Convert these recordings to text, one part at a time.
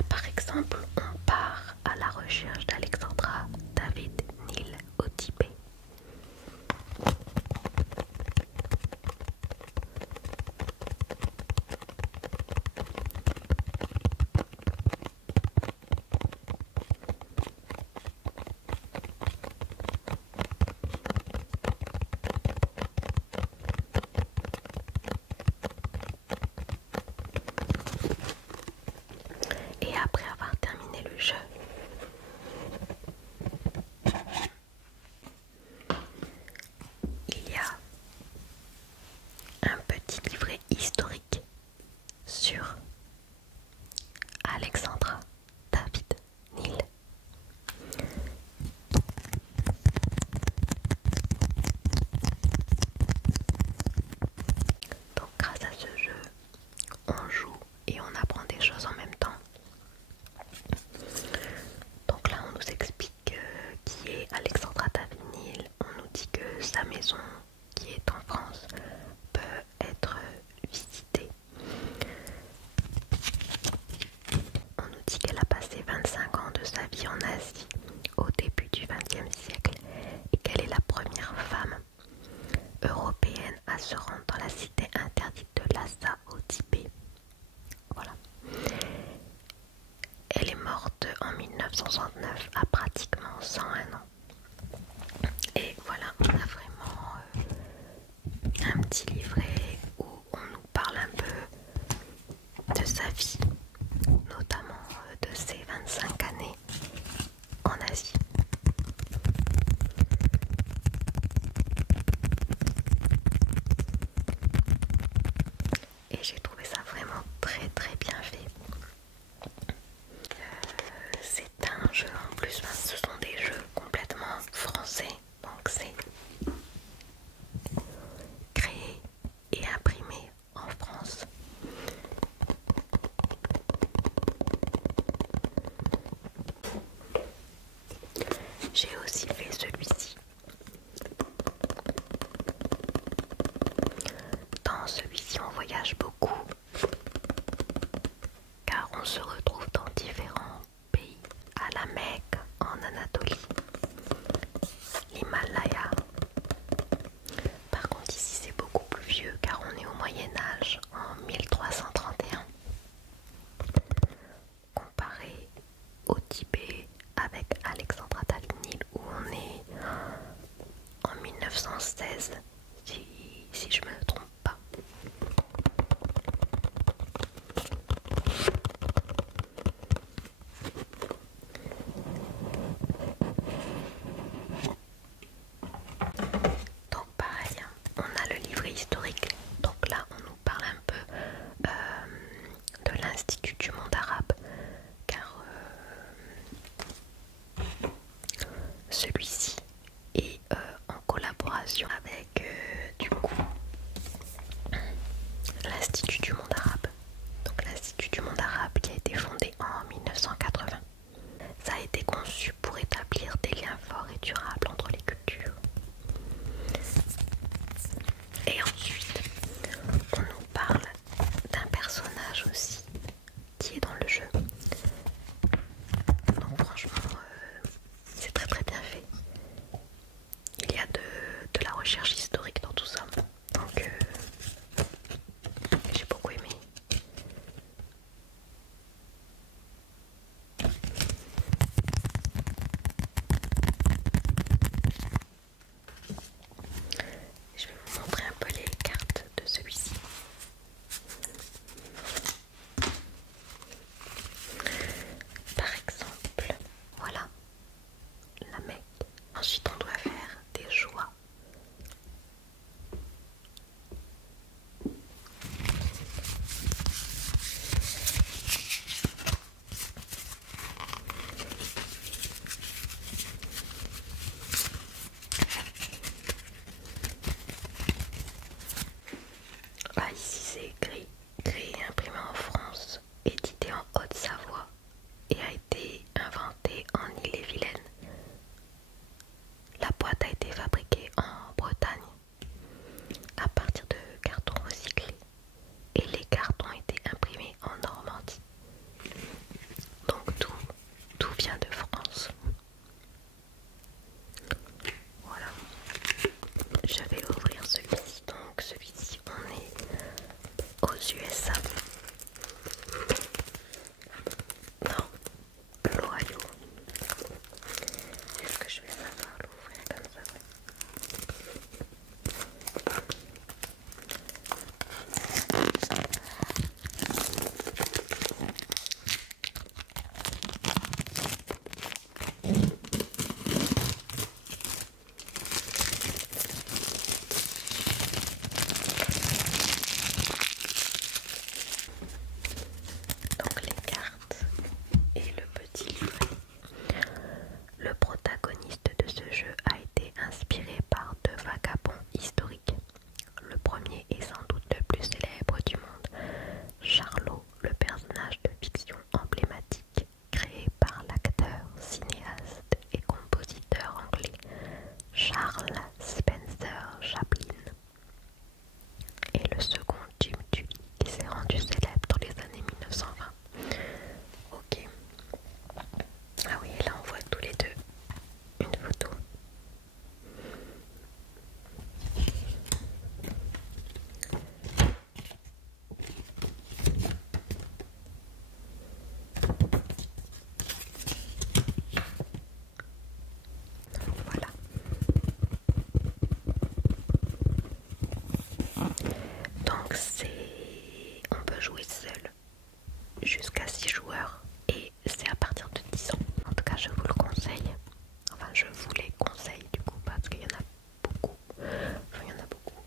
Là par exemple, on part à la recherche d'Alexandra David Neal au Tibet. Et après avoir terminé le jeu, il y a un petit livret historique sur Alexandra David Neal. Donc grâce à ce jeu, on joue et on apprend des choses en même temps. Donc là on nous explique qui est Alexandra David Neal. On nous dit que sa maison qui est en France peut être visitée. On nous dit qu'elle a passé 25 ans de sa vie en Asie au début du XXe siècle et qu'elle est la première femme européenne à se rendre dans la cité interdite de Lhasa au Tibet. Voilà. Elle est morte en 1969 à pratiquement 101 ans. Et voilà, on a vraiment un petit livret où on nous parle un peu de sa vie, notamment de ses 25 années en Asie. Et j'ai trouvé ça vraiment très très bien fait. C'est un jeu en plus, ce sont des jeux complètement français, donc c'est créé et imprimé en France. J'ai aussi fait celui-ci. Dans celui-ci, on voyage beaucoup car on se retrouve dans différents pays, à la Mecque, en Anatolie, l'Himalaya. Par contre ici c'est beaucoup plus vieux car on est au Moyen-Âge, en 1331. Comparé au Tibet avec Alexandra David Neal où on est en 1916, si je me trompe pas. Donc pareil, on a le livret historique. Donc là on nous parle un peu de l'Institut du monde arabe car celui-ci est en collaboration avec tout vient de France. Voilà. Je vais ouvrir celui-ci. Donc celui-ci, on est aux USA. Non, l'Ohio. Est-ce que je vais savoir l'ouvrir comme ça? Donc les cartes et le petit livret. Le protagoniste de ce jeu a été inspiré par deux vagabonds historiques. Le premier est sans doute le plus célèbre du monde, Charlot, le personnage de fiction emblématique créé par l'acteur, cinéaste et compositeur anglais Charles Spencer Chaplin. Et le second, Jim Tully, qui s'est rendu célèbre dans les années 1920. Ok. Ah oui, et là on voit tous les deux une photo. Voilà. Donc on peut jouer seul jusqu'à 6 joueurs et c'est à partir de 10 ans. En tout cas, je vous le conseille. Enfin, je vous les conseille du coup parce qu'il y en a beaucoup. Enfin, il y en a beaucoup.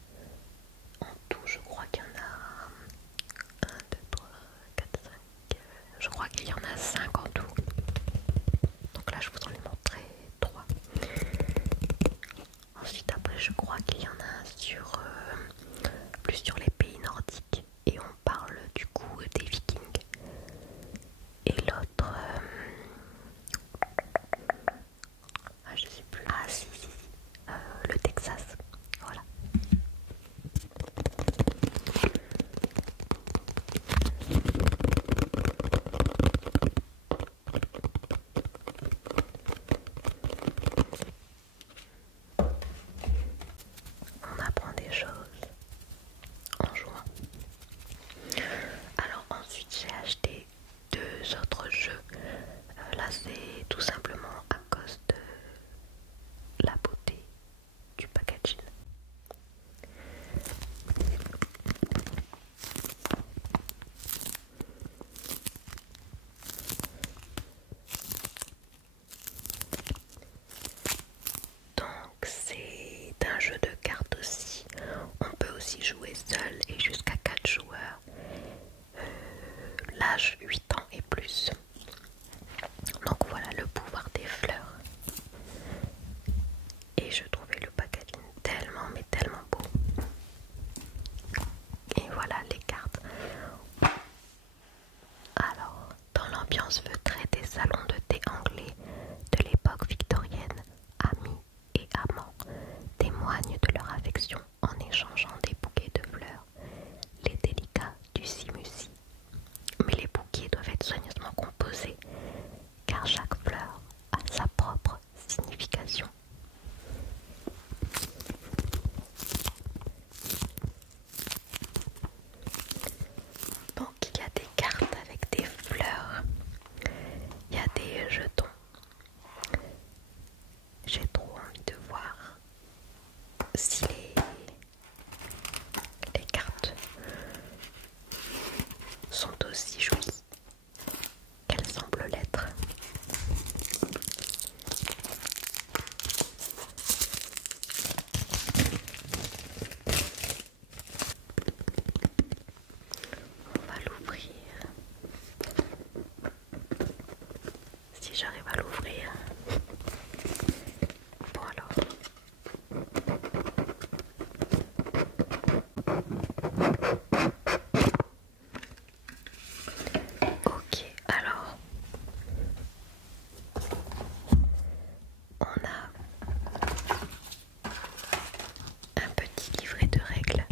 En tout, je crois qu'il y en a 1, 2, 3, 4, 5. Je crois qu'il y en a 5 en tout. Donc là, je vous en ai montré 3. Ensuite, après, je crois qu'il y en a un plus sur les pays nordiques. Et on parle du coup des Vikings. Et l'autre, je sais plus. Ah si, le Texas. Voilà. On apprend des choses en jouant. Alors ensuite j'ai acheté 2 autres jeux. Là c'est tout simplement à cause de la beauté du packaging. Donc c'est un jeu de cartes aussi. On peut aussi jouer seul et jusqu'à 4 joueurs. L'âge 8 ans et plus. Donc voilà le pouvoir des fleurs. Et je trouvais le packaging tellement mais tellement beau. Et voilà les cartes. Alors, dans l'ambiance feutrée des salons de thé anglais de l'époque victorienne, amis et amants témoignent de leur affection en échangeant des bouquets de fleurs, les délicats du simusi. Mais les bouquets doivent être soigneusement composés, car chaque fleur a sa propre signification. Donc il y a des cartes avec des fleurs, il y a des jetons. J'ai trop envie de voir si les cartes sont aussi jolies qu'elles semblent l'être. On va l'ouvrir. Si j'arrive à l'ouvrir. Bon alors. Ok, alors. On a un petit livret de règles.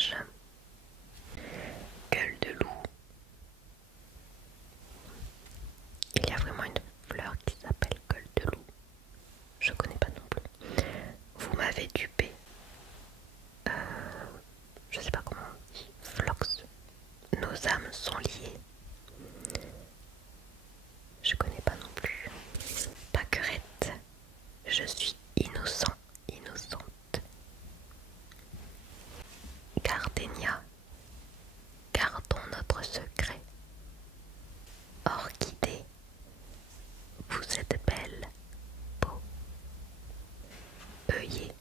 sage. Gueule de loup. Il y a vraiment une fleur qui s'appelle gueule de loup. Je connais pas non plus. Vous m'avez dupé. Je sais pas comment on dit. Flox. Nos âmes sont liées. Je connais pas non plus. Pâquerette. Je suis innocent, innocente. Gardénia. Gardons notre secret. Orchidée. Vous êtes belle, beau. Œillet.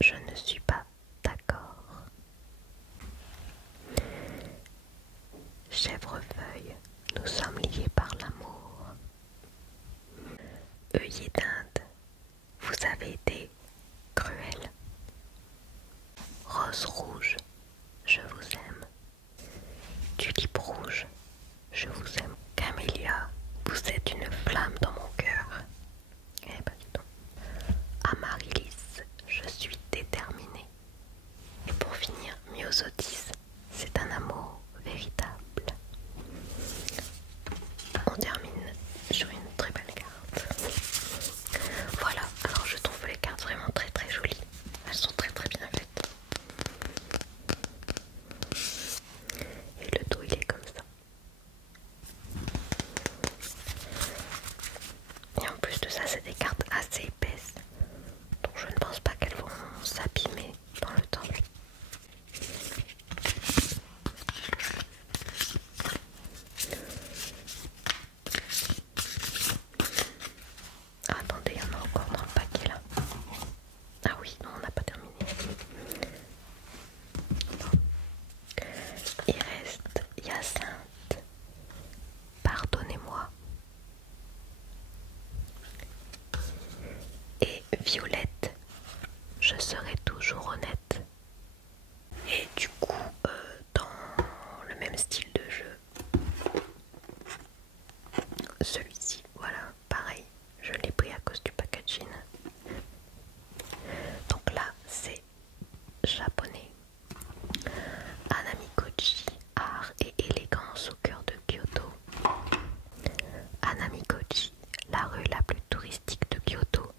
Je ne suis pas d'accord. Chèvrefeuille. Nous sommes liés par l'amour. Œillet d'Inde. Vous avez été cruel. Rose rouge. Je vous aime. Tulipe rouge. Je vous aime. Camélia. Vous êtes une flamme dans mon cœur. Eh ben dis donc. Amaryllis. Je suis déterminée. Et pour finir, Myosotis. C'est un amour véritable. On termine sur une très belle carte. Voilà, alors je trouve les cartes vraiment très très jolies. Elles sont très très bien faites. Et le dos il est comme ça. Et en plus de ça, c'est des cartes assez épaisses. Donc je ne pense pas qu'elles vont s'abîmer dans le temps. Attendez, il y en a encore dans le paquet là. Ah oui, non, on n'a pas terminé. Bon. Il reste Hyacinthe. Pardonnez-moi. Et Violette. Je serai toujours honnête. Et du coup, dans le même style de jeu, celui-ci, voilà, pareil, je l'ai pris à cause du packaging. Donc là, c'est japonais. Hanamikoji, art et élégance au cœur de Kyoto. Hanamikoji, la rue la plus touristique de Kyoto.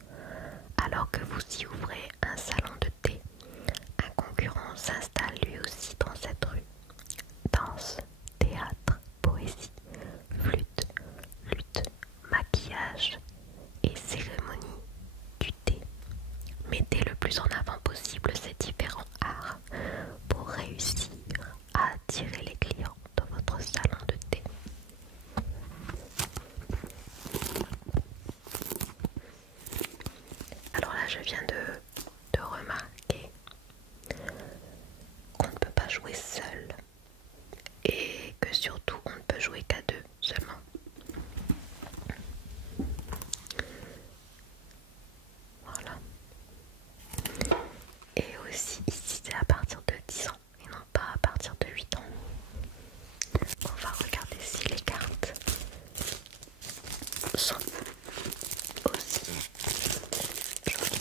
Alors que vous y ouvrez un salon de thé, un concurrent s'installe lui aussi dans cette rue. Danse, théâtre, poésie, flûte, lutte, maquillage et cérémonie du thé. Mettez le plus en avant possible ces différents arts pour réussir à attirer les clients dans votre salon de thé. Alors là, je viens de remarquer qu'on ne peut pas jouer seul et que surtout on ne peut jouer qu'à deux seulement. Voilà. Et aussi ici c'est à partir de 10 ans et non pas à partir de 8 ans. On va regarder si les cartes sont aussi jolies.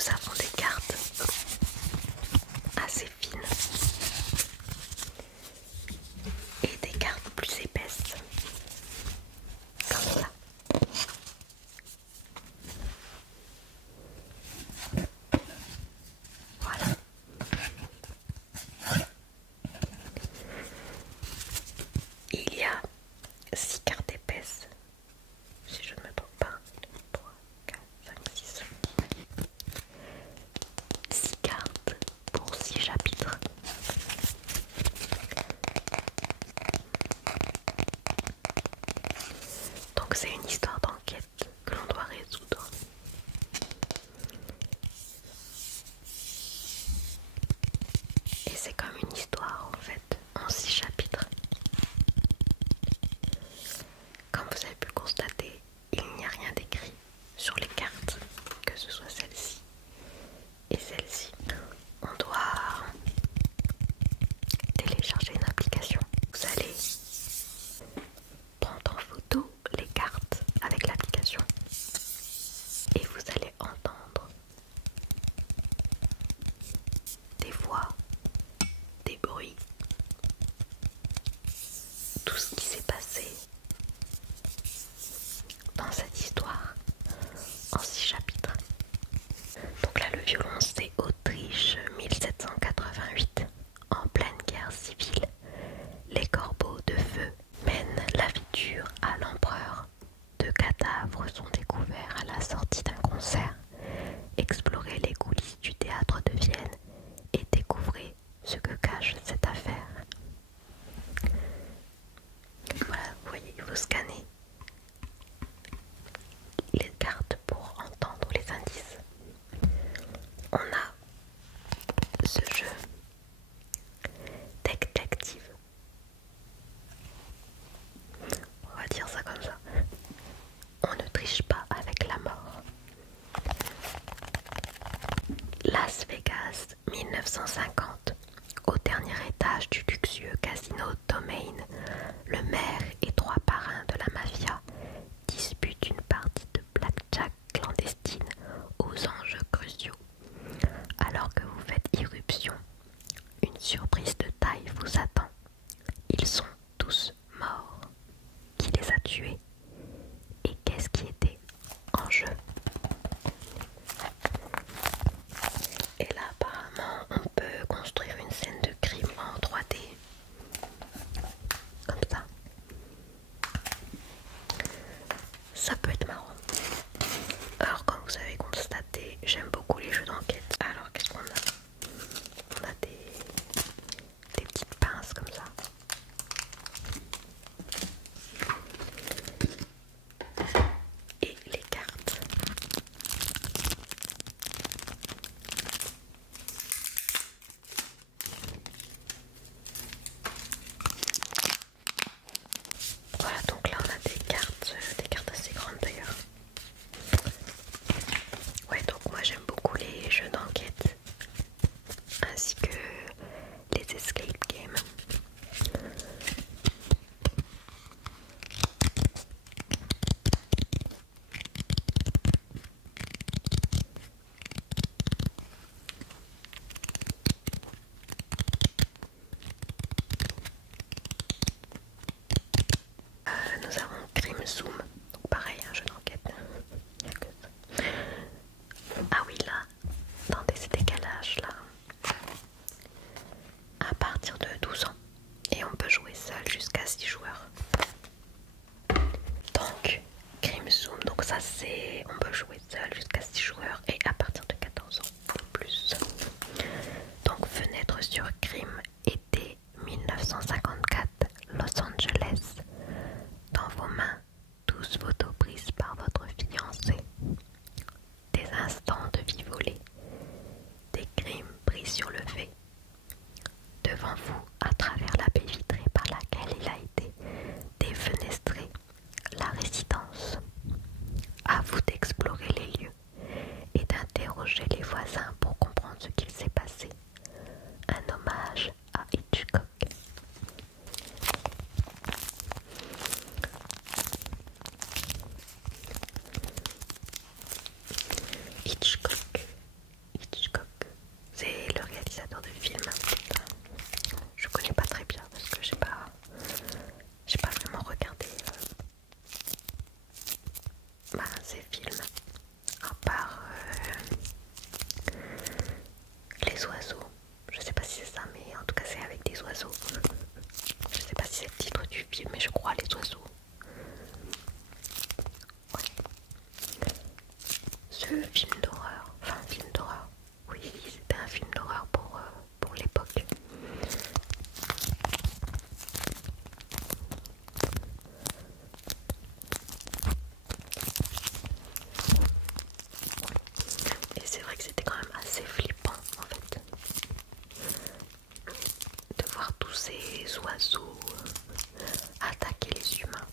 nous avons des cartes assez fines et des cartes plus épaisses, comme ça. Voilà. Il y a 6 cartes épaisses, si je ne me trompe pas. 3, 4, 5, 6. 6 cartes pour 6 chapitres. Donc c'est une histoire d'enquête que l'on doit résoudre. Et c'est comme une histoire en fait, en 6 chapitres. Comme vous avez pu le constater, il n'y a rien d'écrit sur les cartes, que ce soit celle-ci et celle-ci. On doit télécharger une application. Vous allez prendre en photo les cartes avec l'application et vous allez entendre des voix, des bruits, tout ce qui s'est passé dans cette histoire en 6 chapitres. Donc là, le violon, c'est Autriche 1788. En pleine guerre civile, les corbeaux de feu mènent la vie dure à l'empereur. 2 cadavres sont découverts à la sortie d'un concert. Explorez les coulisses du théâtre de Vienne et découvrez ce que cache cette affaire. Voilà, vous voyez, il faut scanner les cartes pour entendre les indices. On a ce jeu détective. On va dire ça comme ça. On ne triche pas avec la mort. Las Vegas 1950. Au dernier étage du luxueux casino Domain, le maire et 3 parrains de la mafia disputent une partie de blackjack clandestine aux enjeux cruciaux. Alors que vous faites irruption, une surprise de taille vous attend. Ils sont tous morts. Qui les a tués? Et qu'est-ce qui était en jeu? Et là, apparemment, on peut construire une scène de crime en 3D. Comme ça. Ça peut être marrant. Alors, comme vous avez constaté, j'aime beaucoup les jeux d'enquête. Alors, qu'est-ce qu'on a? On a des petites pinces comme ça. Et les cartes. Voilà, donc là on a des cartes assez grandes d'ailleurs. Ouais, donc moi j'aime beaucoup les jeux d'enquête ainsi que les escape games. Nous avons Crime Zoom, donc pareil, un jeu d'enquête. Il n'y a que ça. Ah oui, là, dans ces décalages là, à partir de 12 ans, et on peut jouer seul jusqu'à 6 joueurs. Donc, Crime Zoom, donc ça c'est, on peut jouer seul jusqu'à 6 joueurs et à partir de 14 ans ou plus. Donc, Fenêtre sur crime, été 1954, Los Angeles. Dans vos mains, 12 photos prises par votre fiancé. Des instants de vie volée. Des crimes pris sur le fait. Devant vous, à travers la baie vitrée par laquelle il a été défenestré, la résidence. À vous d'explorer les lieux oiseaux. Je sais pas si c'est le titre du film, mais je crois les oiseaux. Ouais. Ce film d'horreur, enfin film d'horreur, oui c'était un film d'horreur pour l'époque. Et c'est vrai que c'était quand même assez flippant en fait de voir tous ces oiseaux attaquer les humains.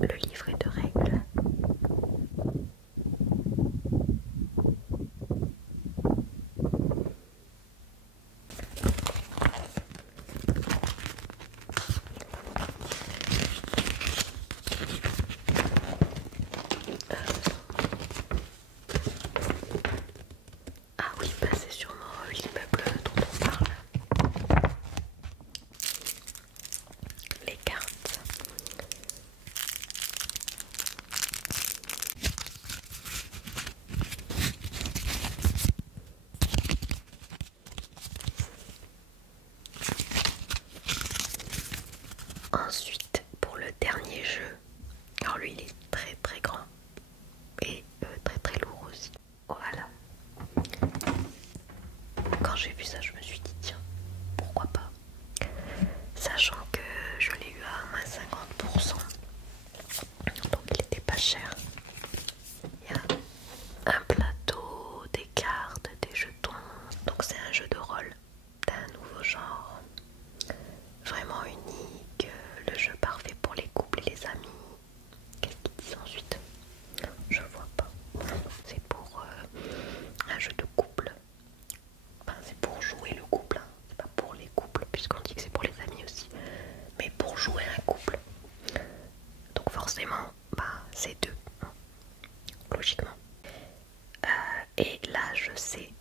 Le livret de règles. Ah oui, bah c'est sûrement l'immeuble dont on parle. Les cartes. Ensuite, pour le dernier jeu, alors lui il est très très grand et très très lourd aussi. Voilà. Quand j'ai vu ça, je me suis dit tiens, pourquoi pas. Sachant que je l'ai eu à moins 50%, donc il était pas cher. Il y a un plateau, des cartes, des jetons. Donc c'est un jeu de rôle d'un nouveau genre, vraiment unique, le jeu parfait pour les couples et les amis. Qu'est-ce qu'ils disent ensuite? Je vois pas. C'est pour un jeu de couple. Enfin, c'est pour jouer le couple, hein. C'est pas pour les couples, puisqu'on dit que c'est pour les amis aussi. Mais pour jouer un couple. Donc forcément, bah, c'est deux, hein, logiquement. Et l'âge c'est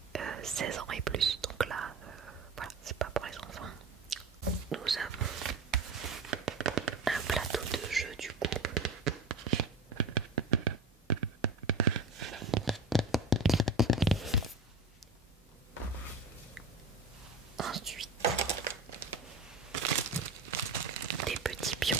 16 ans et plus. Donc là, voilà, c'est pas pour les enfants. Nous avons un plateau de jeu du coup. Ensuite, des petits pions.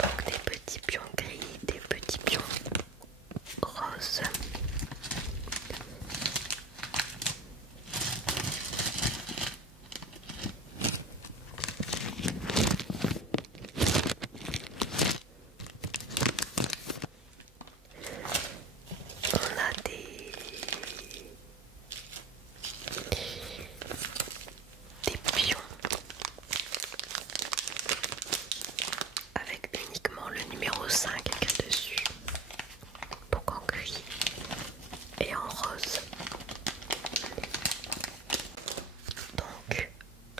Donc des petits pions gris, des petits pions roses. On a des pions avec uniquement le numéro 5 écrit dessus, donc en gris et en rose. Donc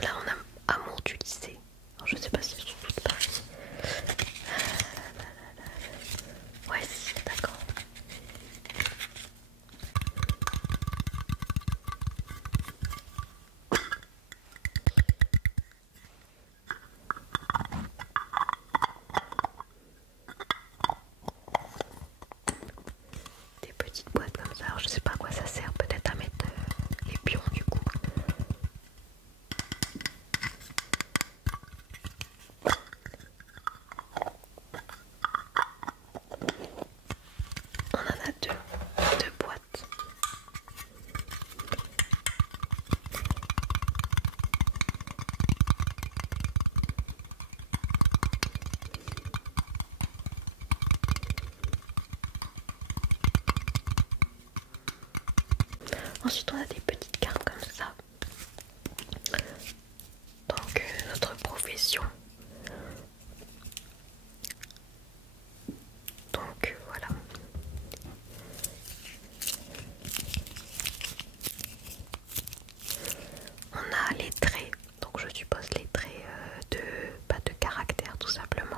là on a Amour du lycée. Alors, je sais pas si elles sont toutes pareilles. Ouais, si, d'accord. Des petites boîtes comme ça. Alors, je sais pas à quoi ça sert. Peut-être à mettre les pions du coup. On en a deux boîtes. Ensuite, on a des petites cartes comme ça. Donc, notre profession. Donc, voilà. On a les traits. Donc, je suppose les traits de caractère tout simplement.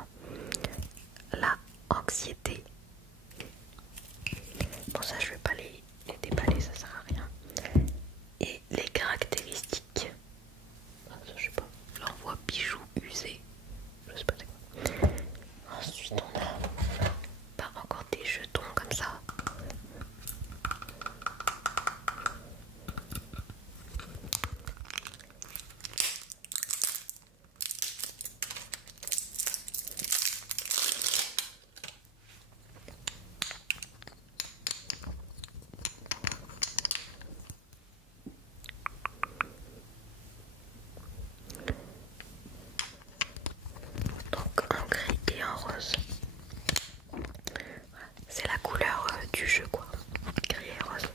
du jeu quoi. Gris et rose.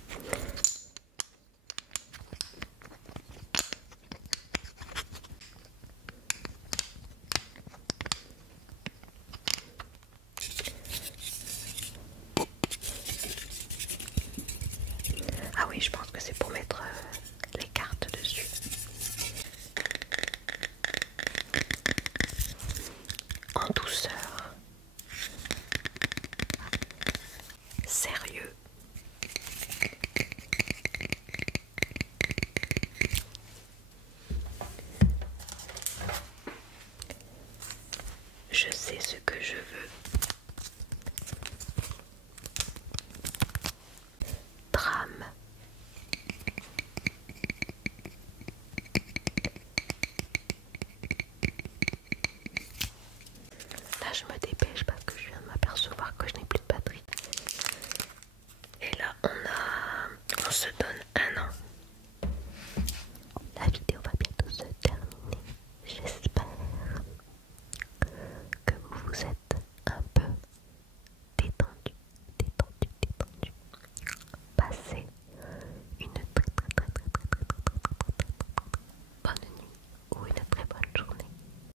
Ah oui, je pense que c'est pour mettre les cartes dessus. En douceur. Sérieux. Je sais ce que je veux. Drame. Là je me dépêche